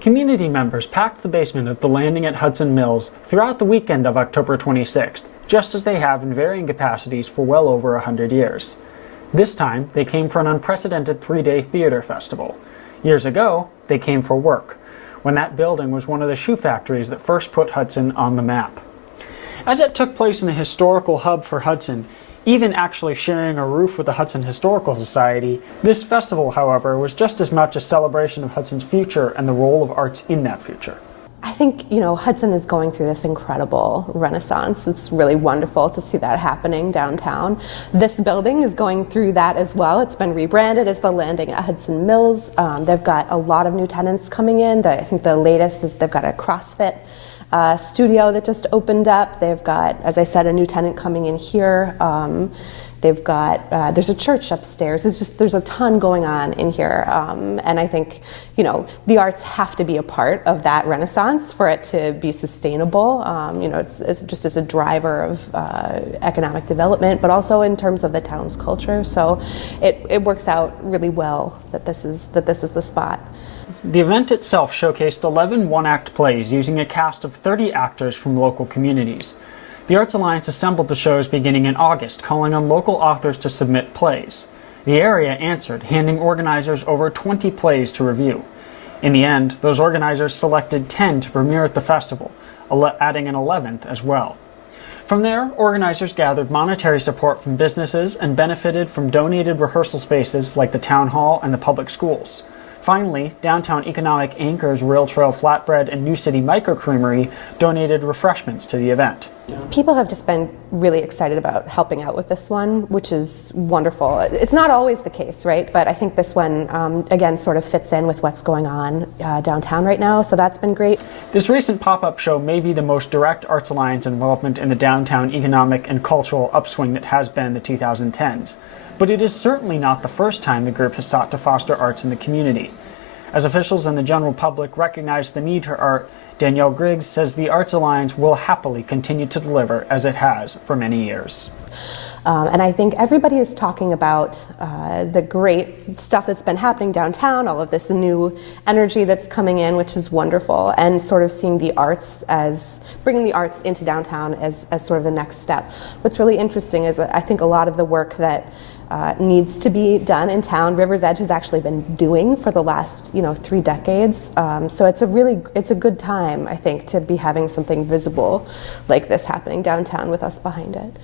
Community members packed the basement of the landing at Hudson Mills throughout the weekend of October 26th, just as they have in varying capacities for well over 100 years. This time, they came for an unprecedented 3-day theater festival. Years ago, they came for work, when that building was one of the shoe factories that first put Hudson on the map. As it took place in a historical hub for Hudson, even actually sharing a roof with the Hudson Historical Society, this festival, however, was just as much a celebration of Hudson's future and the role of arts in that future. I think, Hudson is going through this incredible renaissance. It's really wonderful to see that happening downtown. This building is going through that as well. It's been rebranded as the Landing at Hudson Mills. They've got a lot of new tenants coming in. I think the latest is they've got a CrossFit studio that just opened up. They've got, as I said, a new tenant coming in here. They've got, there's a church upstairs. There's a ton going on in here. And I think, the arts have to be a part of that renaissance for it to be sustainable. It's just as a driver of economic development, but also in terms of the town's culture. So it works out really well that this is the spot. The event itself showcased 11 one-act plays using a cast of 30 actors from local communities. The Arts Alliance assembled the shows beginning in August, calling on local authors to submit plays. The area answered, handing organizers over 20 plays to review. In the end, those organizers selected 10 to premiere at the festival, adding an 11th as well. From there, organizers gathered monetary support from businesses and benefited from donated rehearsal spaces like the town hall and the public schools. Finally, downtown economic anchors Rail Trail Flatbread and New City Micro Creamery donated refreshments to the event. People have just been really excited about helping out with this one, which is wonderful. It's not always the case, right? But I think this one, again, sort of fits in with what's going on downtown right now, so that's been great. This recent pop-up show may be the most direct Arts Alliance involvement in the downtown economic and cultural upswing that has been the 2010s. But it is certainly not the first time the group has sought to foster arts in the community. As officials and the general public recognize the need for art, Danielle Griggs says the Arts Alliance will happily continue to deliver as it has for many years. And I think everybody is talking about the great stuff that's been happening downtown, all of this new energy that's coming in, which is wonderful, and sort of seeing the arts as, bringing the arts into downtown as sort of the next step. What's really interesting is that I think a lot of the work that needs to be done in town, River's Edge has actually been doing for the last 3 decades. So it's a good time, I think, to be having something visible like this happening downtown with us behind it.